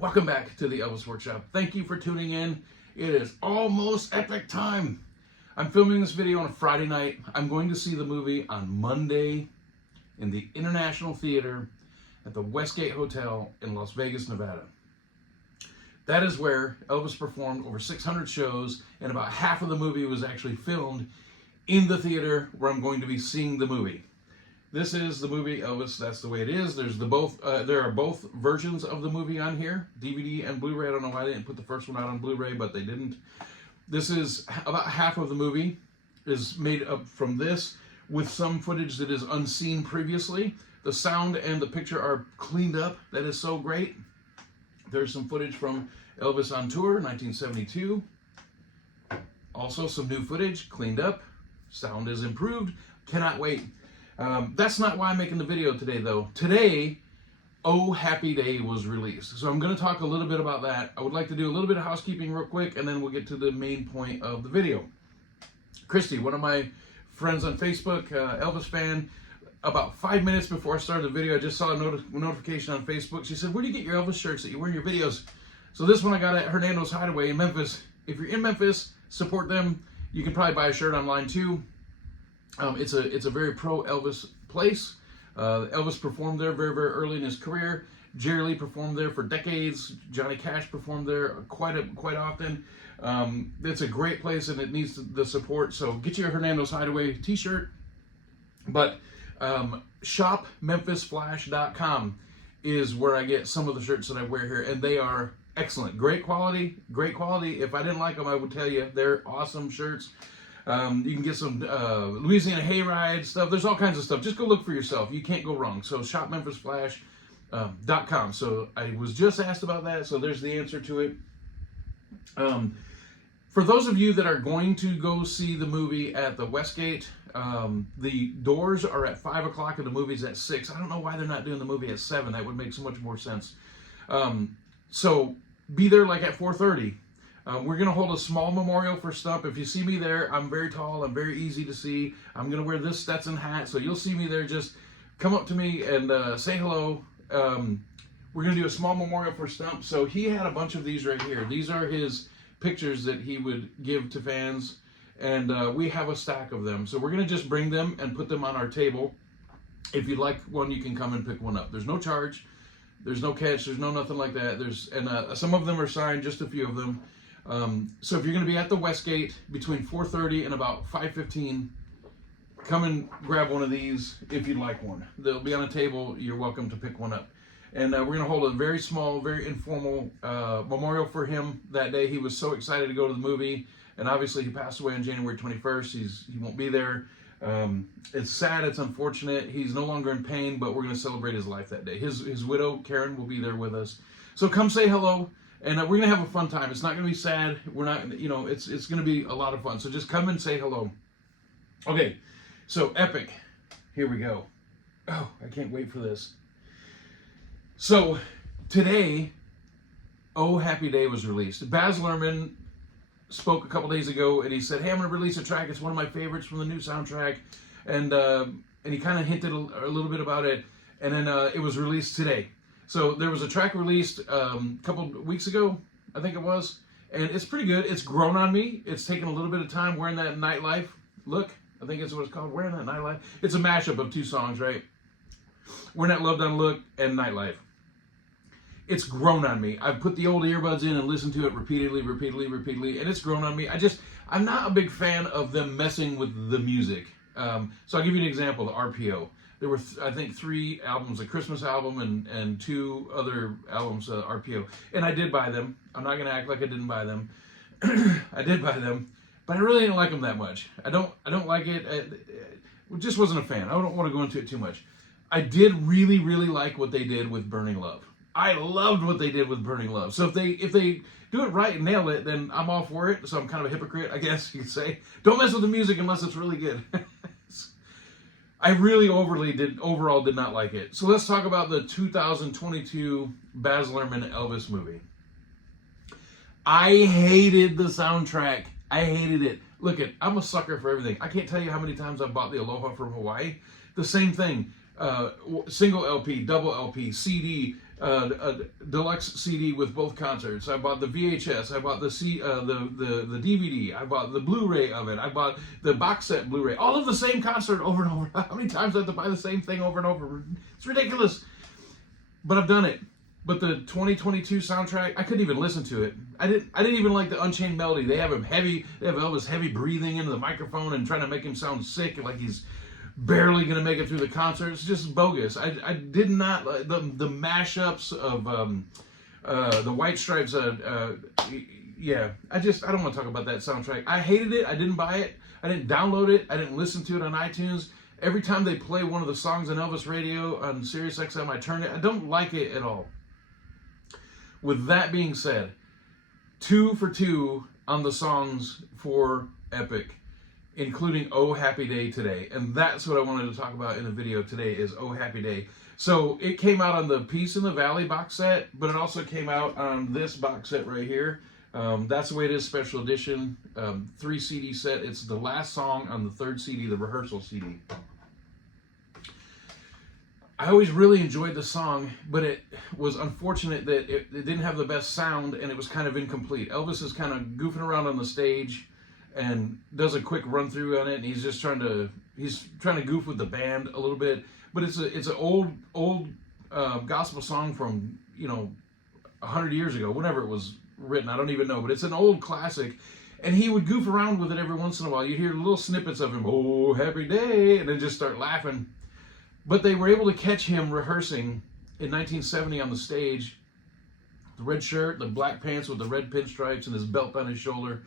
Welcome back to the Elvis Workshop. Thank you for tuning in. It is almost epic time. I'm filming this video on a Friday night. I'm going to see the movie on Monday in the International Theater at the Westgate Hotel in Las Vegas, Nevada. That is where Elvis performed over 600 shows, and about half of the movie was actually filmed in the theater where I'm going to be seeing the movie. This is the movie Elvis. That's the way it is. There are both versions of the movie on here, DVD and Blu-ray. I don't know why they didn't put the first one out on Blu-ray, but they didn't. This is about half of the movie is made up from this, with some footage that is unseen previously. The sound and the picture are cleaned up. That is so great. There's some footage from Elvis on Tour, 1972. Also some new footage, cleaned up. Sound is improved. Cannot wait. That's not why I'm making the video today, though. Today, Oh Happy Day was released. So I'm going to talk a little bit about that. I would like to do a little bit of housekeeping real quick, and then we'll get to the main point of the video. Christy, one of my friends on Facebook, Elvis fan, about 5 minutes before I started the video, I just saw a notification on Facebook. She said, "Where do you get your Elvis shirts that you wear in your videos?" So this one I got at Hernando's Hideaway in Memphis. If you're in Memphis, support them. You can probably buy a shirt online too. It's a very pro Elvis place. Elvis performed there very, very early in his career. Jerry Lee performed there for decades. Johnny Cash performed there quite often. It's a great place and it needs the support. So get your Hernando's Hideaway t-shirt. But shopmemphisflash.com is where I get some of the shirts that I wear here, and they are excellent. Great quality, great quality. If I didn't like them, I would tell you. They're awesome shirts. You can get some Louisiana Hayride stuff. There's all kinds of stuff. Just go look for yourself. You can't go wrong. So shopmemphisflash.com. So I was just asked about that, so there's the answer to it. For those of you that are going to go see the movie at the Westgate, the doors are at 5 o'clock and the movie's at 6. I don't know why they're not doing the movie at 7. That would make so much more sense. So be there like at 4:30. We're going to hold a small memorial for Stump. If you see me there, I'm very tall. I'm very easy to see. I'm going to wear this Stetson hat, so you'll see me there. Just come up to me and say hello. We're going to do a small memorial for Stump. So he had a bunch of these right here. These are his pictures that he would give to fans, and we have a stack of them. So we're going to just bring them and put them on our table. If you'd like one, you can come and pick one up. There's no charge. There's no catch. There's no nothing like that. Some of them are signed, just a few of them. So if you're going to be at the Westgate between 4:30 and about 5:15, come and grab one of these if you'd like one. They'll be on a table. You're welcome to pick one up. And we're going to hold a very small, very informal memorial for him that day. He was so excited to go to the movie, and obviously he passed away on January 21st. He won't be there. It's sad. It's unfortunate. He's no longer in pain, but we're going to celebrate his life that day. His widow, Karen, will be there with us. So come say hello. And we're going to have a fun time. It's not going to be sad. We're not, it's going to be a lot of fun. So just come and say hello. Okay, so EPiC. Here we go. Oh, I can't wait for this. So today, Oh Happy Day was released. Baz Luhrmann spoke a couple days ago, and he said, "Hey, I'm going to release a track. It's one of my favorites from the new soundtrack." And he kind of hinted a little bit about it. And then it was released today. So there was a track released a couple weeks ago, I think it was, and it's pretty good. It's grown on me. It's taken a little bit of time. Wearing That Nightlife look, I think that's what it's called, Wearing That Nightlife. It's a mashup of two songs, right? Wearing That Love Done Look and Nightlife. It's grown on me. I've put the old earbuds in and listened to it repeatedly, and it's grown on me. I'm not a big fan of them messing with the music. So I'll give you an example, the RPO. There were, I think, 3 albums, a Christmas album and 2 other albums, RPO. And I did buy them. I'm not going to act like I didn't buy them. I did buy them, but I really didn't like them that much. I don't like it. I just wasn't a fan. I don't want to go into it too much. I did really, really like what they did with Burning Love. I loved what they did with Burning Love. So if they do it right and nail it, then I'm all for it. So I'm kind of a hypocrite, I guess you could say. Don't mess with the music unless it's really good. I really overall did not like it. So let's talk about the 2022 Baz Luhrmann Elvis movie. I hated the soundtrack. I hated it. Look, I'm a sucker for everything. I can't tell you how many times I've bought the Aloha from Hawaii. The same thing. Single LP, double LP, CD, a deluxe CD with both concerts. I bought the VHS. I bought the DVD. I bought the Blu-ray of it. I bought the box set Blu-ray. All of the same concert over and over. How many times do I have to buy the same thing over and over? It's ridiculous. But I've done it. But the 2022 soundtrack, I couldn't even listen to it. I didn't even like the Unchained Melody. They have Elvis heavy breathing into the microphone and trying to make him sound sick, like he's barely going to make it through the concert. It's just bogus. I did not like the mashups of the White Stripes. Yeah, I don't want to talk about that soundtrack. I hated it. I didn't buy it. I didn't download it. I didn't listen to it on iTunes. Every time they play one of the songs on Elvis radio on Sirius XM, I turn it. I don't like it at all. With that being said, 2 for 2 on the songs for EPiC, including Oh Happy Day today. And that's what I wanted to talk about in the video today is Oh Happy Day. So it came out on the Peace in the Valley box set, but it also came out on this box set right here. That's the way it is, special edition, 3 CD set. It's the last song on the 3rd CD, the rehearsal CD. I always really enjoyed the song, but it was unfortunate that it didn't have the best sound and it was kind of incomplete. Elvis is kind of goofing around on the stage and does a quick run through on it, and he's just trying to goof with the band a little bit. But it's an old gospel song from 100 years ago, whenever it was written. I don't even know, but it's an old classic. And he would goof around with it every once in a while. You'd hear little snippets of him, oh happy day, and then just start laughing. But they were able to catch him rehearsing in 1970 on the stage. The red shirt, the black pants with the red pinstripes, and his belt on his shoulder.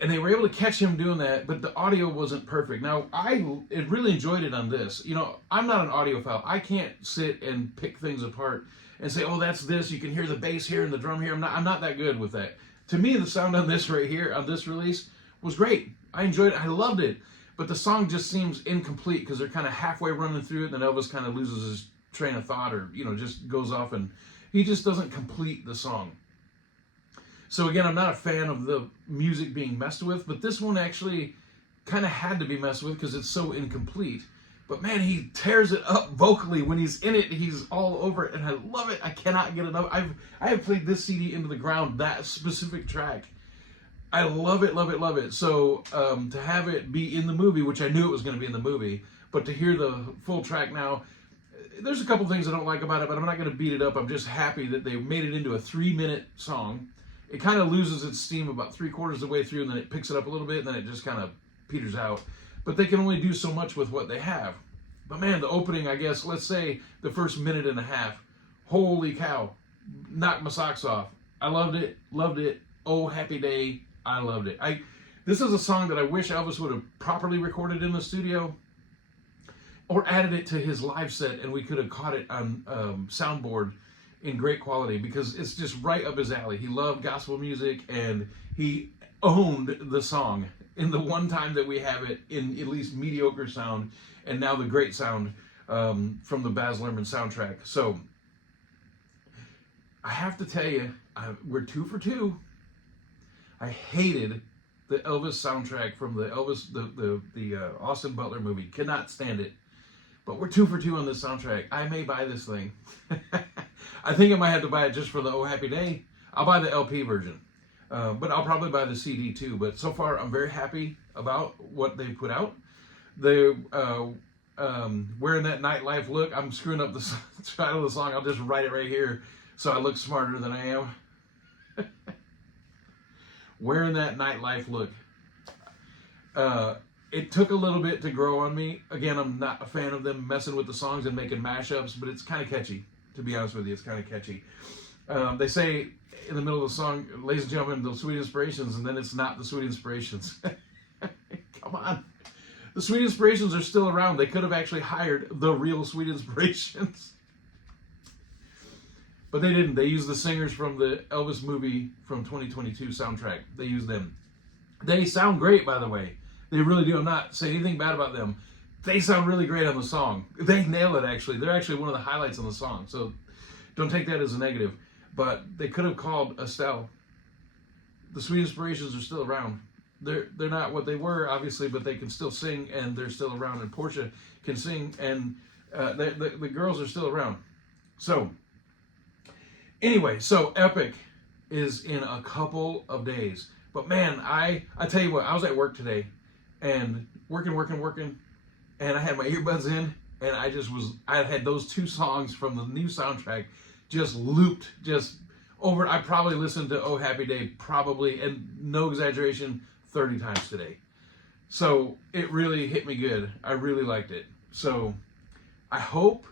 And they were able to catch him doing that, but the audio wasn't perfect. Now, I really enjoyed it on this. I'm not an audiophile. I can't sit and pick things apart and say, oh, that's this. You can hear the bass here and the drum here. I'm not that good with that. To me, the sound on this right here, on this release, was great. I enjoyed it. I loved it. But the song just seems incomplete because they're kind of halfway running through it, and then Elvis kind of loses his train of thought, or just goes off, and he just doesn't complete the song. So again, I'm not a fan of the music being messed with, but this one actually kind of had to be messed with because it's so incomplete. But man, he tears it up vocally when he's in it. He's all over it, and I love it. I cannot get enough. I have played this CD into the ground, that specific track. I love it, love it, love it. So to have it be in the movie, which I knew it was going to be in the movie, but to hear the full track now, there's a couple things I don't like about it, but I'm not going to beat it up. I'm just happy that they made it into a 3-minute song. It kind of loses its steam about 3/4 of the way through, and then it picks it up a little bit, and then it just kind of peters out. But they can only do so much with what they have. But man, the opening, I guess, let's say the first minute and a half, holy cow, knocked my socks off. I loved it, loved it. Oh, happy day. I loved it. This is a song that I wish Elvis would have properly recorded in the studio or added it to his live set, and we could have caught it on soundboard in great quality, because it's just right up his alley. He loved gospel music, and he owned the song in the one time that we have it in at least mediocre sound, and now the great sound from the Baz Luhrmann soundtrack. So I have to tell you, we're 2 for 2. I hated the Elvis soundtrack from the Austin Butler movie. Cannot stand it. But we're 2 for 2 on this soundtrack. I may buy this thing. I think I might have to buy it just for the Oh Happy Day. I'll buy the LP version. But I'll probably buy the CD too. But so far, I'm very happy about what they put out. They wearing that nightlife look. I'm screwing up the title of the song. I'll just write it right here so I look smarter than I am. Wearing that nightlife look. It took a little bit to grow on me. Again, I'm not a fan of them messing with the songs and making mashups, but it's kind of catchy. To be honest with you, it's kind of catchy. They say in the middle of the song, ladies and gentlemen, the Sweet Inspirations, and then it's not the Sweet Inspirations. Come on. The Sweet Inspirations are still around. They could have actually hired the real Sweet Inspirations. But they didn't. They used the singers from the Elvis movie from 2022 soundtrack. They used them. They sound great, by the way. They really do. I'm not saying anything bad about them. They sound really great on the song. They nail it, actually. They're actually one of the highlights on the song. So don't take that as a negative. But they could have called Estelle. The Sweet Inspirations are still around. They're not what they were, obviously, but they can still sing, and they're still around. And Portia can sing, and the girls are still around. So Anyway, so EPiC is in a couple of days. But man, I tell you what, I was at work today and working, and I had my earbuds in, and I had those two songs from the new soundtrack just looped, just over. I probably listened to Oh Happy Day, probably, and no exaggeration, 30 times today. So it really hit me good. I really liked it. So I hope,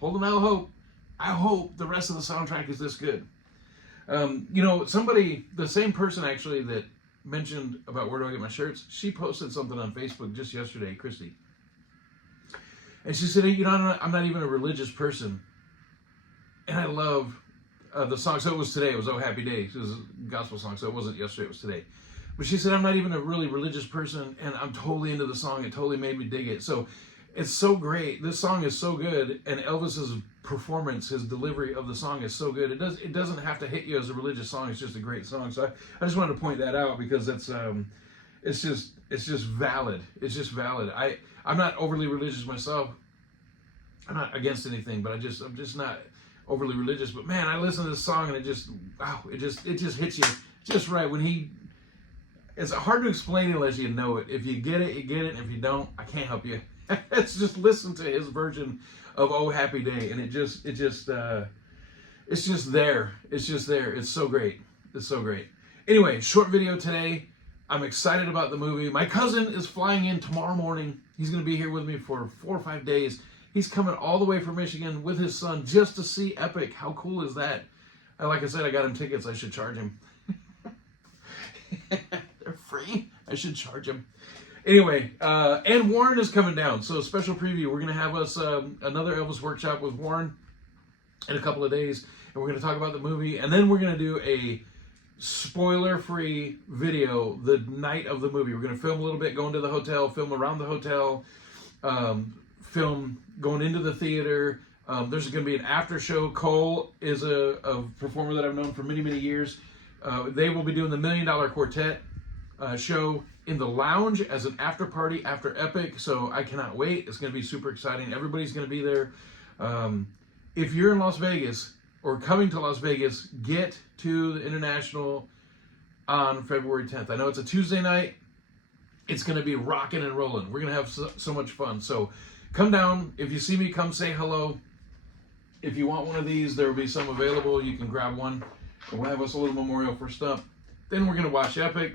holding out hope, I hope the rest of the soundtrack is this good. You know, the same person actually that mentioned about where do I get my shirts, she posted something on Facebook just yesterday, Christy. And she said, you know, I'm not even a religious person. And I love the song. So it was today. It was Oh Happy Day. It was a gospel song. So it wasn't yesterday. It was today. But she said, I'm not even a really religious person. And I'm totally into the song. It totally made me dig it. So it's so great. This song is so good. And Elvis's performance, his delivery of the song is so good. It doesn't have to hit you as a religious song. It's just a great song. So I just wanted to point that out because it's just valid. It's just valid. I'm not overly religious myself. I'm not against anything, but I'm just not overly religious. But man, I listen to this song and it just hits you just right when it's hard to explain unless you know it. If you get it, you get it. And if you don't, I can't help you. It's just listen to his version of Oh Happy Day, and it's just there. It's just there. It's so great. It's so great. Anyway, short video today. I'm excited about the movie. My cousin is flying in tomorrow morning. He's going to be here with me for 4 or 5 days. He's coming all the way from Michigan with his son just to see EPiC. How cool is that? Like I said, I got him tickets. I should charge him. They're free. I should charge him. Anyway, and Warren is coming down. So special preview. We're going to have us another Elvis workshop with Warren in a couple of days. And we're going to talk about the movie. And then we're going to do a spoiler-free video the night of the movie. We're going to film a little bit going to the hotel, film around the hotel, film going into the theater. There's going to be an after show. Cole is a performer that I've known for many, many years. They will be doing the $1 Million Quartet show in the lounge as an after party after EPiC. So I cannot wait. It's going to be super exciting. Everybody's going to be there. If you're in Las Vegas or coming to Las Vegas, get to the International on February 10th. I know it's a Tuesday night. It's going to be rocking and rolling. We're going to have so much fun. So come down. If you see me, come say hello. If you want one of these, there will be some available. You can grab one. And we'll have us a little memorial for Stump. Then we're going to watch EPiC.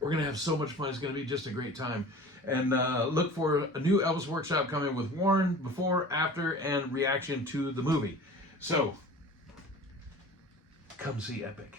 We're going to have so much fun. It's going to be just a great time. And look for a new Elvis workshop coming with Warren before, after, and reaction to the movie. So, come see EPiC.